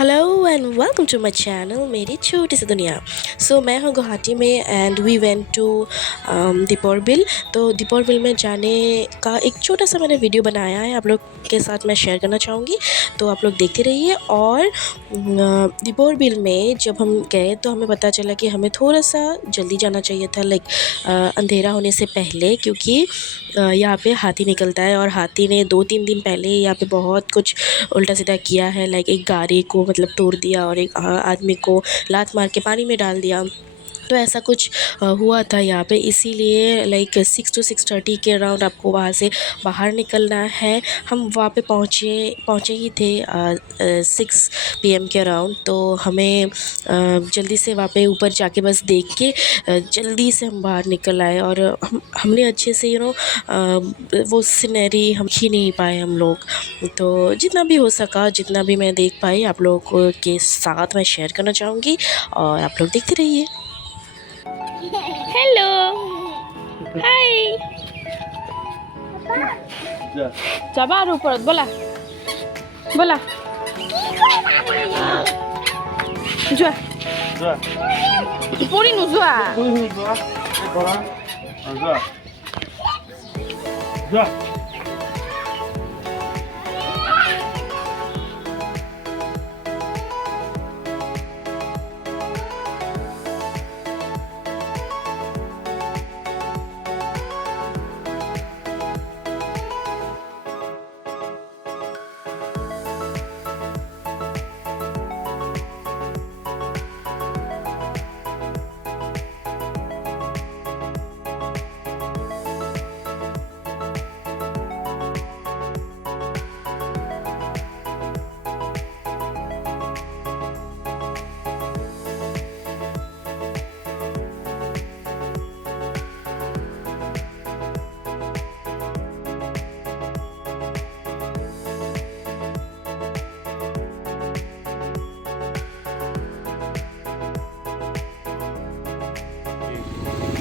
Hello and welcome to my channel मेरी छोटी सी दुनिया। सो मैं हूँ गुवाहाटी में and we went to Deepor Beel. तो दीपोर बिल में जाने का एक छोटा सा मैंने वीडियो बनाया है, आप लोग के साथ मैं शेयर करना चाहूँगी, तो आप लोग देखते रहिए। और दीपोर बिल में जब हम गए तो हमें पता चला कि हमें थोड़ा सा जल्दी जाना चाहिए था, लाइक अंधेरा होने से पहले, क्योंकि यहाँ पे हाथी निकलता है और हाथी ने 2-3 दिन पहले यहाँ पे बहुत कुछ उल्टा सीधा किया है। लाइक एक गाड़ी को मतलब तोड़ दिया और एक आदमी को लात मार के पानी में डाल दिया। तो ऐसा कुछ हुआ था यहाँ पे, इसीलिए लाइक 6 to 6:30 के अराउंड आपको वहाँ से बाहर निकलना है। हम वहाँ पे पहुँचे ही थे 6 PM के अराउंड। तो हमें जल्दी से वहाँ पे ऊपर जाके बस देख के जल्दी से हम बाहर निकल आए। और हमने अच्छे से वो सीनरी हम ही नहीं पाए हम लोग। तो जितना भी हो सका, जितना भी मैं देख पाई, आप लोगों के साथ मैं शेयर करना चाहूँगी और आप लोग देखते रहिए। हेलो, हाय। যাবা আৰু ওপৰত ব'লা ব'লা যোৱা পৰি নোযোৱা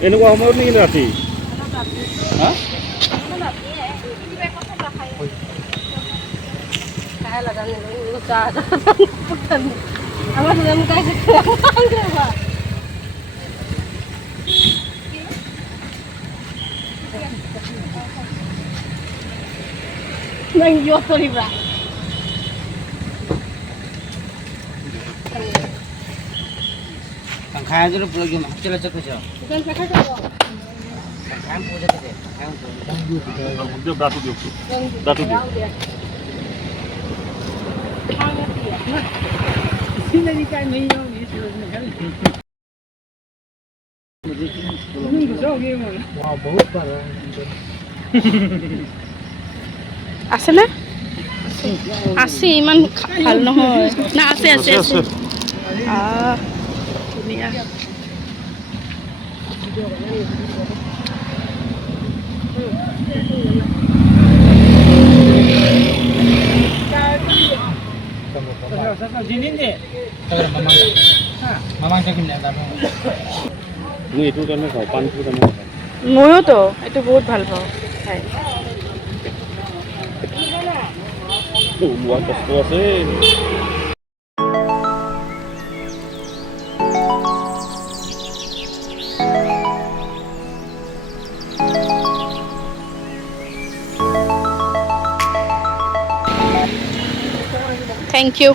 এনেকুৱা সময়ত নেকি ৰাতি? হা? Tangkai aja lu pulang gimana? Cila cek aja. Tangkai mau jadi deh. Dia batu dia. Batu dia. sini di kan नहीं हो ये चीज निकल Wah, बहुत बार আছে না আছে ইমান ভাল নহয় না আছে আছে আছে ধুনীয়া Mama cekin ya, tapi মই এইটোৰ কাৰণে খাওঁ, পানীটোৰ কাৰণে খাওঁ। ময়োতো এইটো বহুত ভাল পাওঁ খাই ওলোৱা কষ্ট আছে। Thank you